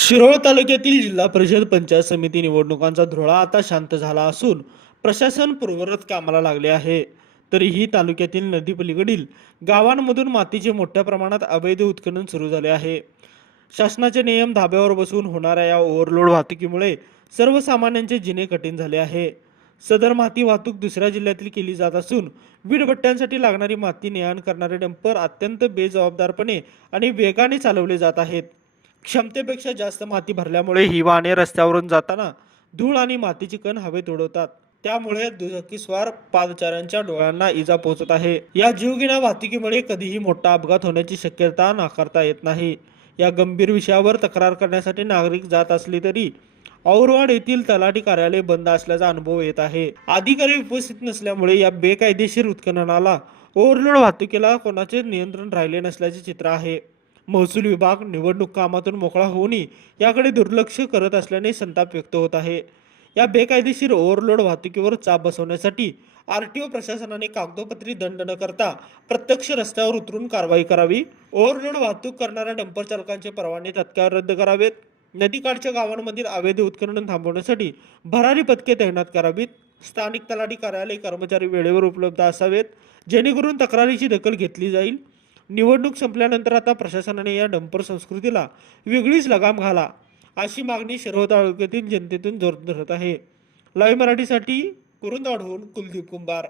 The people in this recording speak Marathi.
शिरोळ तालुक्यातील जिल्हा परिषद पंचायत समिती निवडणुकांचा धुळा आता शांत झाला असून प्रशासन पूर्वरत कामाला लागले आहे. तरीही तालुक्यातील नदीपलीकडील गावांमधून मातीचे मोठ्या प्रमाणात अवैध उत्खनन सुरू झाले आहे. शासनाचे नियम धाब्यावर बसून होणाऱ्या या ओव्हरलोड वाहतुकीमुळे सर्वसामान्यांचे जिणे कठीण झाले आहे. सदर माती वाहतूक दुसऱ्या जिल्ह्यातील केली जात असून वीटभट्ट्यांसाठी लागणारी माती ने-आण करणारे डंपर अत्यंत बेजबाबदारपणे आणि वेगाने चालवले जात आहेत. क्षमतेपेक्षा जास्त माती भरल्यामुळे ही वाहने रस्त्यावरून जाताना धूळ आणि मातीची कण हवेत उडवतात. त्यामुळे दुचाकीस्वार पादचाऱ्यांच्या डोळ्यांना इजा पोहोचत आहे. या जीवघेण्या वाहतुकीमुळे कधीही मोठा अपघात होण्याची शक्यता नाकारता येत नाही. या गंभीर विषयावर तक्रार करण्यासाठी नागरिक जात असले तरी औरवाड येथील तलाठी कार्यालय बंद असल्याचा अनुभव येत आहे. अधिकारी उपस्थित नसल्यामुळे या बेकायदेशीर उत्खननाला ओव्हरलोड वाहतुकीला कोणाचे नियंत्रण राहिले नसल्याचे चित्र आहे. महसूल विभाग निवडणूक कामातून मोकळा होऊनही याकडे दुर्लक्ष करत असल्याने संताप व्यक्त होत आहे. या बेकायदेशीर ओव्हरलोड वाहतुकीवर चाप बसवण्यासाठी आरटीओ प्रशासनाने कागदोपत्री दंड न करता प्रत्यक्ष रस्त्यावर उतरून कारवाई करावी. ओव्हरलोड वाहतूक करणाऱ्या डंपर चालकांचे परवाने तत्काळ रद्द करावेत. नदीकाठच्या गावांमधील अवैध उत्खनन थांबवण्यासाठी भरारी पथके तैनात करावीत. स्थानिक तलाठी कार्यालय कर्मचारी वेळेवर उपलब्ध असावेत, जेणेकरून तक्रारीची दखल घेतली जाईल. निवडणूक संपल्यानंतर आता प्रशासनाने या डंपर संस्कृतीला वेगळीच लगाम घाला, अशी मागणी शिरोळ तालुक्यातील जनतेतून जोर धरत आहे. लाईव्ह मराठीसाठी कुरुंदवाडहून कुलदीप कुंभार.